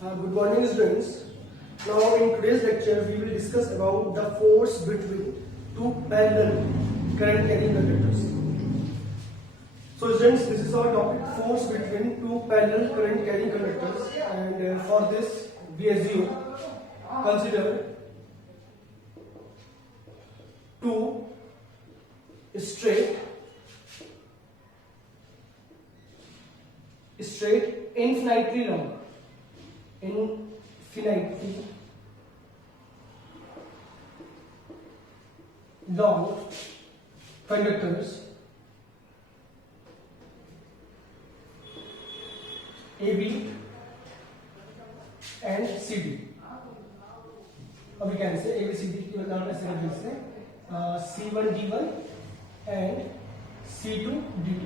Good morning, students. Now, in today's lecture, we will discuss about the force between two parallel current carrying conductors. So, students, this is our topic: force between two parallel current carrying conductors. And for this, we assume consider two straight infinitely long conductors AB and CD. Or we can say ABCD की बदलाव में ऐसे कर सकते हैं C1 D1 and C2 D2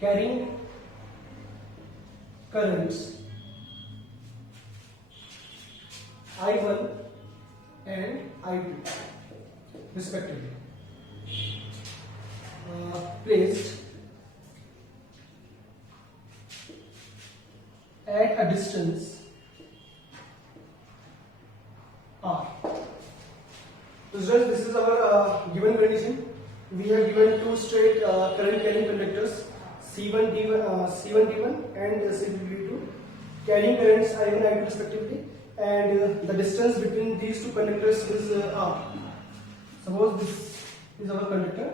carrying currents I1 and I2 respectively, placed at a distance R. So students, this is our given condition. We have given two straight current carrying conductors C1 D1 and C2 D2 carrying currents I1 I2 respectively, and the distance between these two conductors is R. Suppose this is our conductor.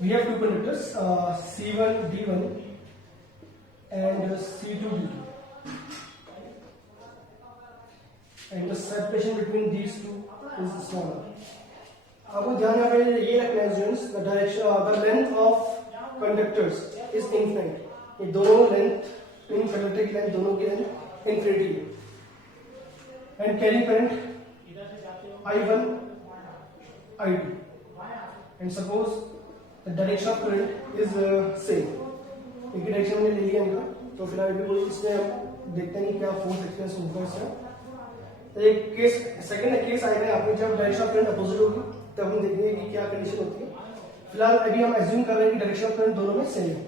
We have two conductors C1 D1 and C2 D2, and the separation between these two is smaller. आपको ध्यान में ये रखना है students, the direction the length of conductors is infinite. ये दोनों length in conductor की लेंथ दोनों की लेंथ इनफिनिटी है. And carrying current I1 I2, and suppose the direction of current is same. एक ही डायरेक्शन में ले लिया इनका, तो फिलहाल भी कोई इसमें हम देखते हैं कि क्या फोर्स एक्सपीरियंस होगा इससे. एक केस सेकंड केस आएगा यहाँ पे, जब डायरेक्शन ऑफ करंट अपोजिट होगी तब हम देखेंगे कि क्या कंडीशन होती है. फिलहाल अभी हम एज्यूम कर रहे हैं कि डायरेक्शन ऑफ करंट दोनों में सेम है.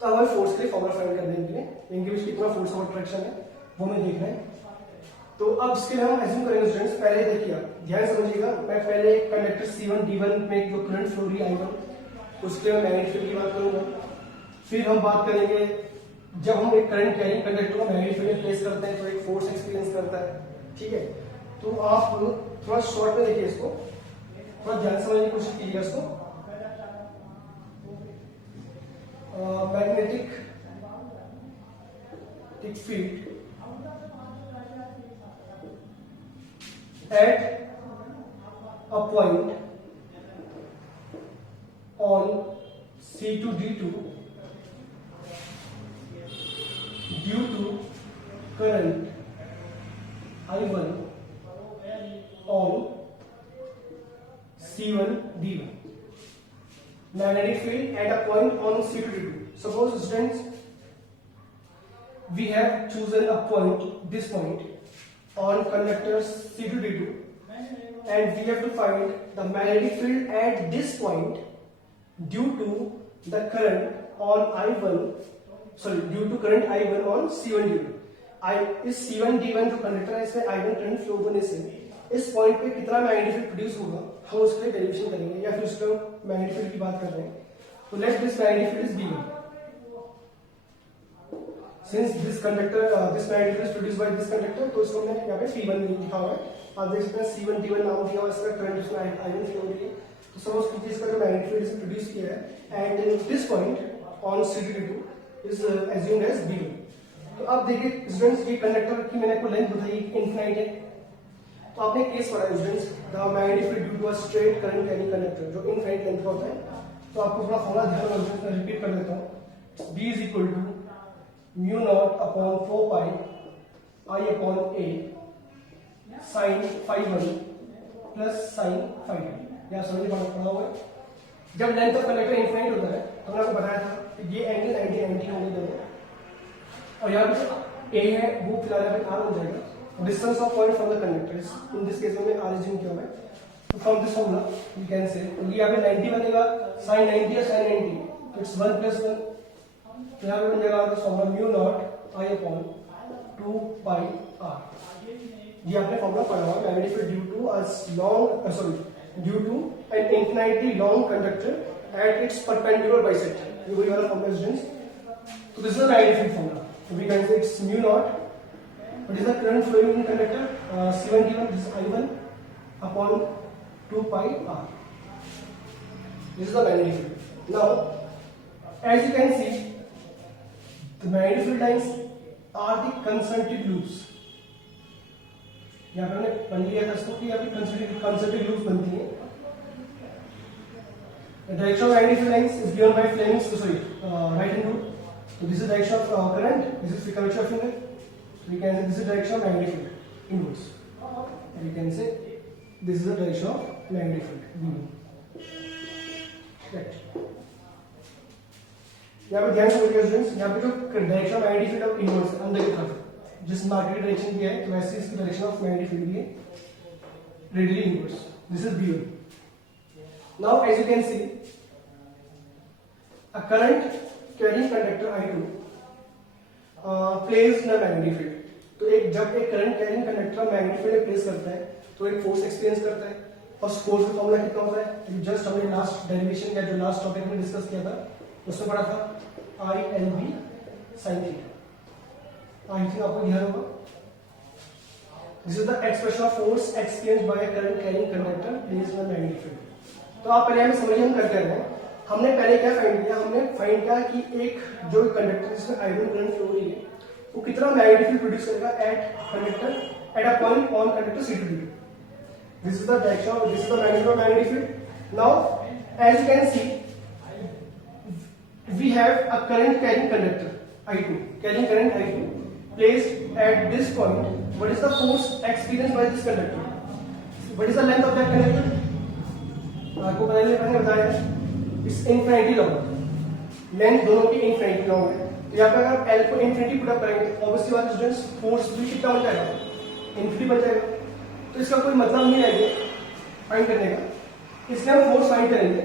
तो हमें फोर्स के लिए फॉर्मूला फाइंड करने के लिए इनके बीच कितना फोर्स ऑफ अट्रैक्शन है वो हमें देखना है. तो अब इसके लिए हम एज्यूम करेंगे स्टूडेंट्स, पहले देखिए ध्यान समझिएगा. मैं पहले कंडक्टर C1 D1 में जो करंट फ्लो रही है I1 उसके लिए मैग्नेटिक फील्ड की बात करूंगा. फिर हम बात करेंगे जब हम एक करंट कैरिंग कंडक्टर को मैग्नेटिक फील्ड में प्लेस करते हैं तो एक फोर्स एक्सपीरियंस करता है. ठीक है, तो आप थोड़ा शॉर्ट में देखिए इसको, थोड़ा ध्यान समझने की कोशिश कीजिएगा इसको. Magnetic field eight a point on C2 D2 due to current I1 on C1 D1. Magnetic field at a point on C2 D2. Suppose students, we have chosen a point, this point on conductors C2 D2, and we have to find the magnetic field at this point due to the current on I1, due to current I1 on C1 D1. इस C1 D1 जो कंडक्टर है इसमें I1 current flow होने से इस पॉइंट पे कितना magnetic field produce होगा हम उसके लिए डेरिवेशन करेंगे, या फिर उसका मैग्नेटिक फील्ड की बात कर रहे हैं. तो let this magnetic field is B1. Since this conductor this magnetic field is produced by this conductor, तो इसको मैंने यहाँ पे P1 लिखा हुआ है. आप देख सकते हैं C1 D1 नाम दिया हुआ है, इसका करंट इसमें I1 फ्लो हो रही है. तो सपोज कीजिए इसका जो मैग्नेटिक फील्ड इसने प्रोड्यूस किया है and this point on C2 D2 is assumed as B1. तो अब देखिए स्टूडेंट्स, ये कंडक्टर की मैंने आपको लेंथ बताई इनफिनिट है. तो आपने केस पढ़ा है students, the magnetic field due to a straight current carrying conductor जो इनफिनिट लेंथ का होता है. तो आपको थोड़ा फॉर्मूला ध्यान रखना, मैं रिपीट कर देता हूँ. B is equal to mu naught upon 4 pi I upon A sine φ1 plus sine φ2. यहाँ समझ पड़ा हुआ है. जब लेंथ ऑफ कंडक्टर इनफिनिट होता है तो मैंने आपको बताया था कि ये एंगल 90 होंगे दोनों, और यहाँ पे A है वो फिलहाल यहाँ पे R हो जाएगा. Distance of point from the conductor in this case में R इज क्या है from this formula you can say यहाँ पे 90 बनेगा sin 90 या sin 90 तो इट्स 1 + 1 तो यहाँ पे बन जाएगा आपका formula mu naught I upon 2 pi r। ये आपने फॉर्मूला पढ़ा हुआ magnetic field due to an infinitely long conductor at its perpendicular bisector. ये वही वाला फॉर्मूला स्टूडेंट्स। तो this is the magnetic field formula. So we can say it's mu naught. What is the current flowing in conductor? C1 given. This is I1 upon 2 pi r. This is the magnetic field. Now, as you can see, the magnetic field lines are the concentric loops. यहाँ पे हमने पढ़ लिया था इसको कि यहाँ पे concentric loops बनती हैं. The direction of magnetic field lines is given by Fleming's right hand rule. So this is direction of current. This is curvature of finger. So we can say this is direction of magnetic field inwards. And we can say this is the direction of magnetic field. Right. यहाँ पे ध्यान से बोलिए स्टूडेंट्स, यहाँ पे जो direction of magnetic field of inverse अंदर की तरफ जिस मार्केट डायरेक्शन की है तो वैसे इसकी डायरेक्शन ऑफ मैग्नेटिक फील्ड भी है radially inverse. This is B1. Now as you can see, a current carrying conductor I2 placed in a magnetic field. तो जब एक current carrying conductor magnetic field में प्लेस करता है तो एक फोर्स एक्सपीरियंस करता है और फोर्स का फॉर्मूला कितना होता है? जस्ट हमने लास्ट डेरिवेशन या जो लास्ट टॉपिक में डिस्कस किया था उसमें पढ़ा था ILB sin theta. I think आपको ध्यान होगा। This is the expression of force experienced bye a current carrying conductor placed in a magnetic field. तो आप पहले हमें समझिए हम करते हैं। हमने पहले क्या फाइंड किया? हमने फाइंड किया कि एक जो कंडक्टर जिसमें आयरन करंट फ्लो हो रही है वो कितना मैग्नेटिक फील्ड प्रोड्यूस करेगा at conductor at a point on conductor C2D2। This is the direction, this is the magnetic of magnetic field. Now as you can see we have a current carrying conductor I2 carrying current I2 placed at this point. What is the force experienced by this conductor? What is the length of that conductor? आपको मैंने बताया इस infinity long, length दोनों की infinity long है। तो यहाँ पे अगर आप L को इनफिनिटी पुट अप करेंगे ऑब्वियसली बात स्टूडेंट्स फोर्स भी कितना बन जाएगा? इनफिनिटी बन जाएगा। तो इसका कोई मतलब नहीं है फाइंड करने का, इसलिए हम फोर्स फाइंड करेंगे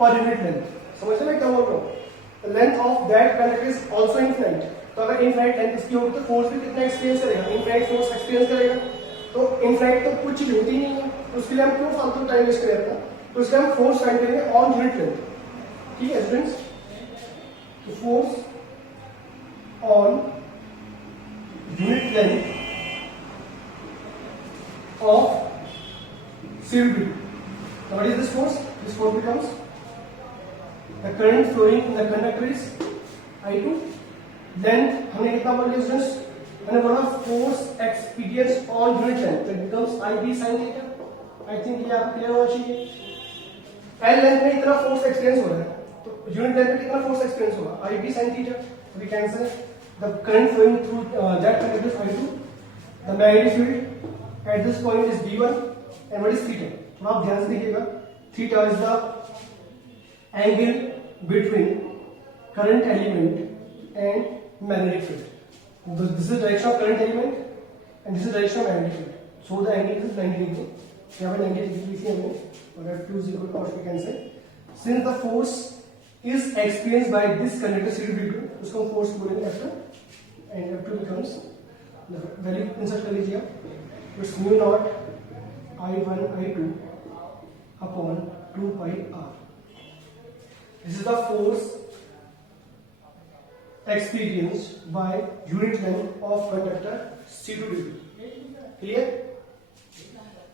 पर यूनिट लेंथ। समझते हैं क्या बोल रहा हूँ? Length of that conductor is also infinite. तो अगर इनफिनिट लेंथ इसकी होगी तो फोर्स भी कितना एक्सपीरियंस करेगा? इनफिनिट फोर्स एक्सपीरियंस करेगा। तो इनफिनिट तो कुछ चीज होती नहीं है, तो उसके लिए हम क्यों फालतू टाइम वेस्ट करें अपना? तो इसलिए हम फोर्स फाइंड करेंगे ऑन यूनिट लेंथ। ठीक है स्टूडेंट्स? तो force on unit length of C2D2. Now what is this force? This force becomes the current flowing in the conductor is I2. Length हमने कितना बोल लिया स्टूडेंट्स? मैंने बोला force experience on unit length, तो becomes IB sin theta. I think ये आपको क्लियर होना चाहिए। L लेंथ में इतना फोर्स एक्सपीरियंस हो रहा है तो यूनिट लेंथ में कितना फोर्स एक्सपीरियंस होगा? IB sin theta. We can say the current flowing through that conductor is I2, the magnetic field at this point is B1 and what is theta? तो आप ध्यान से देखिएगा, theta is the angle between current element and magnetic field. This is direction of current element and this is direction of magnetic field. So the angle is 90 degree. यहाँ पे 90 degree लिखी हमने और F2 is equal to, or we can say since the force is experienced by this conductor C2D2, उसको हम force बोलेंगे F2 and F2 becomes the value insert कर लीजिए आप। It's mu naught I1 I2 upon 2 pi r. This is the force experienced by unit length of conductor C2D2. Clear?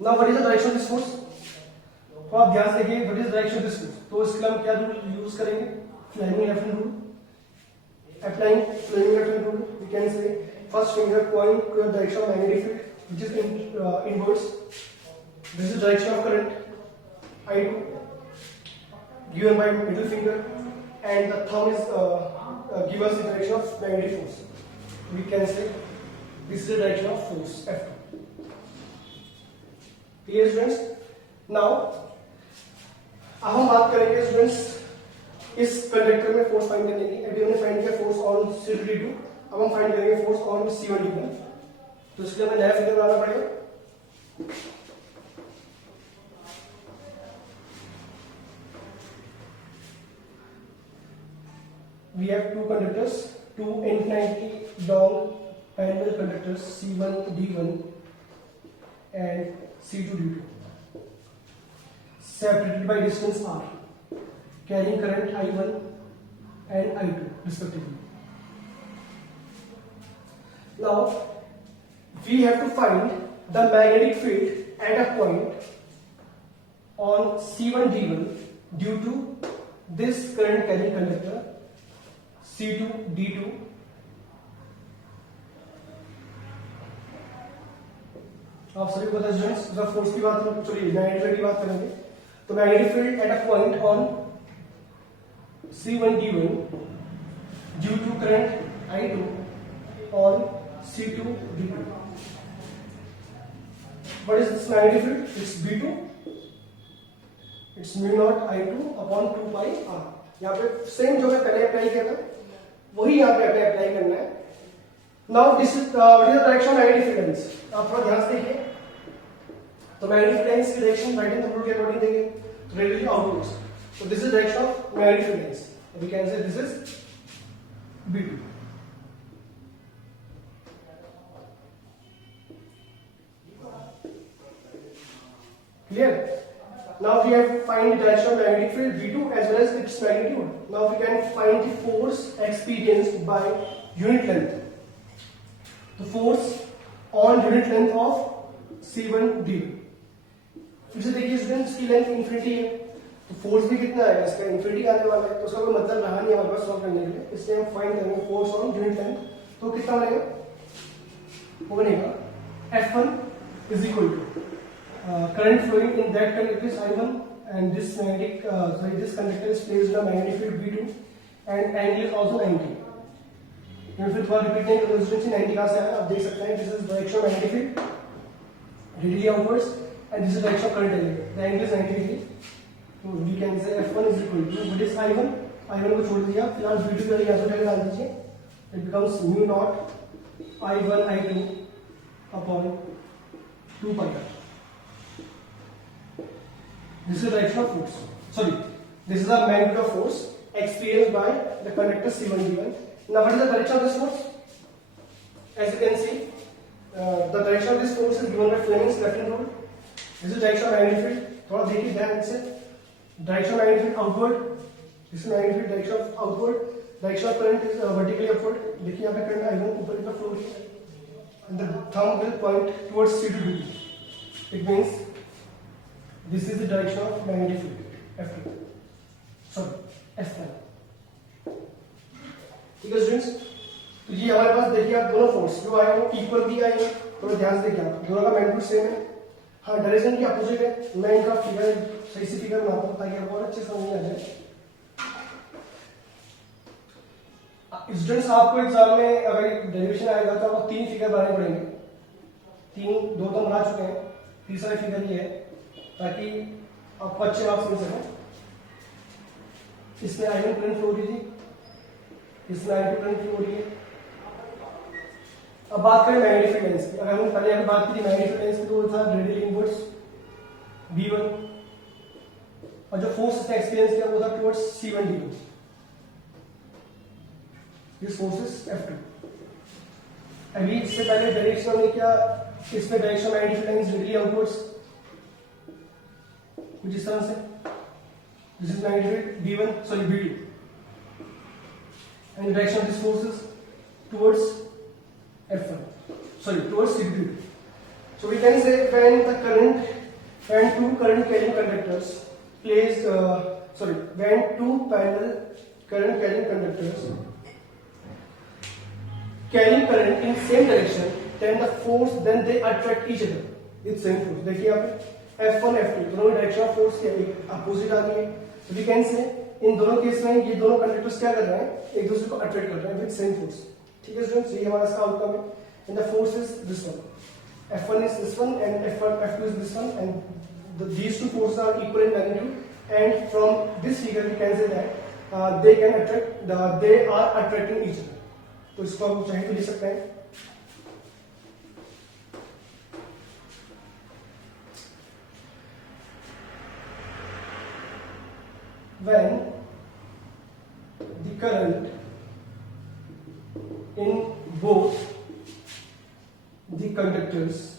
Now what is the direction of this force? तो आप ध्यान से देखिए what is the direction of this force? तो इसके लिए हम क्या रूल यूज करेंगे? Fleming left hand rule. Applying Fleming left hand rule, we can say first finger point to the direction of magnetic field, which is inwards. This is direction of current I2. Given by middle finger and the thumb is give us the direction of magnetic force. We can say this is the direction of force F2. Clear students? Now अब हम बात करेंगे स्टूडेंट्स इस कंडक्टर में force find करने की। अभी हमने फाइंड किया फोर्स ऑन C2D2, अब हम फाइंड करेंगे फोर्स ऑन C1D1। तो इसके लिए हमें नया फिगर बनाना पड़ेगा। we have two conductors, two infinitely long parallel conductors C1 D1 and C2 D2 separated by distance R, carrying current I1 and I2 respectively. Now we have to find the magnetic field at a point on C1 D1 due to this current carrying conductor C2 D2 आप सभी को पता है स्टूडेंट्स, जब फोर्स की बात करें, चलिए मैग्नेटिक फील्ड की बात करेंगे, तो magnetic field eight a point on C1 D1 due to current I2 on C2 D2. What is this magnetic field? It's B2. It's mu naught I2 upon 2 pi R. यहाँ पे सेम जो मैं पहले अप्लाई किया था वही यहाँ पे अप्लाई करना है. Now this is what is the direction of magnetic field lines? आप थोड़ा ध्यान से देखिए. तो magnetic field lines की डायरेक्शन राइट हैंड रूल के अकॉर्डिंग देंगे, तो radially outwards. So this is direction of magnetic field lines. We can say this is B2. Clear? Now we have to find the direction of magnetic field B2 as well as its magnitude. Now we can find the force experienced by unit length. The force on unit length of C1 D1. फिर से देखिए स्टूडेंट्स, इसकी length infinity है, तो फोर्स भी कितना है, इसका इंफिनिटी आने वाला है, तो उसका कोई मतलब रहा नहीं हमारे पास सॉल्व करने के लिए, इसलिए हम फाइंड करेंगे फोर्स ऑन यूनिट लेंथ. तो कितना बनेगा, वो बनेगा F1 is equal to current flowing in that conductor is I1 and this this conductor is placed in a magnetic field B2 and angle is also 90. मैं फिर थोड़ा रिपीट नहीं करूँगा स्टूडेंट्स, 90 कहाँ से आया आप देख सकते हैं. This is direction of magnetic field radially outwards and this is direction of current element. The angle is 90 degree. So we can say F1 is equal to what is I1. I1 को छोड़ दिया, फिलहाल V2 का यहाँ पे डाल दीजिए. It becomes mu naught I1 I2 upon 2 pi r. This is the direction of force. Sorry, this is the magnitude of force experienced by the conductor C1 D1. Now what is the direction of this force? As you can see, the direction of this force is given by Fleming's left hand rule. This is direction of magnetic field. थोड़ा देखिए ध्यान से. Direction of magnetic field outward. This is magnetic field direction of outward. Direction of current is vertically upward. देखिए यहाँ पे current I1 ऊपर की तरफ flow रही है. And the thumb will point towards C2 D2. It means this is the direction of magnetic field F2. Sorry, F1. ठीक है स्टूडेंट्स, तो ये हमारे पास देखिए आप दोनों फोर्स जो आए वो इक्वल भी आए हैं. थोड़ा ध्यान से देखिए आप, दोनों का मैग्नीट्यूड सेम है. हाँ, डायरेक्शन की अपोजिट है. मैं इनका फिगर सही से फिगर बनाता हूँ ताकि आपको और अच्छे समझ में आ जाए. स्टूडेंट्स आपको एग्जाम में अगर डेरिवेशन आएगा तो आपको 3 फिगर बनाने पड़ेंगे. 2 तो बना चुके हैं, तीसरा फिगर ये है ताकि आपको अच्छे मार्क्स मिल सके. इसमें I1 करंट फ्लो हो रही थी, इसमें I2 करंट फ्लो हो रही है. अब बात करें मैग्नेटिक फील्ड लाइंस की. अगर हमने पहले अगर बात की थी मैग्नेटिक फील्ड लाइंस की, तो वो था रेडियली इनवर्ड्स B1 और जो फोर्स इसने एक्सपीरियंस किया वो था towards C1 D2. This force is F2. अभी इससे पहले डायरेक्शन हमने क्या, इसमें direction magnetic field lines radially outwards कुछ इस तरह से. This is magnetic field B1 sorry B2 and the direction of this force is towards F1, sorry, towards C2. So we can say when two current carrying conductors when two parallel current carrying conductors carrying current in same direction, then they attract each other with same force. देखिए यहाँ पे F1 F2 दोनों direction of force के अपोजिट आ गई है. So we can say इन दोनों केस में ये दोनों कंडक्टर्स क्या कर रहे हैं, एक दूसरे को अट्रैक्ट कर रहे हैं विद सेम फोर्स. ठीक है स्टूडेंट्स, ये हमारा इसका आउटकम है. And the force is this one, F1 is this one and F2 is this one, and these two forces are equal in magnitude. And from this figure we can say that they are attracting each other. तो इसको हम चाहे तो लिख सकते हैं. When the current conductors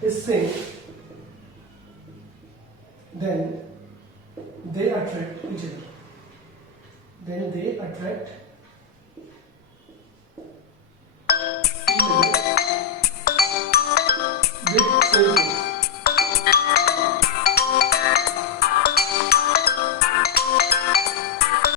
is same, then they attract each other. Then they attract each other with same force.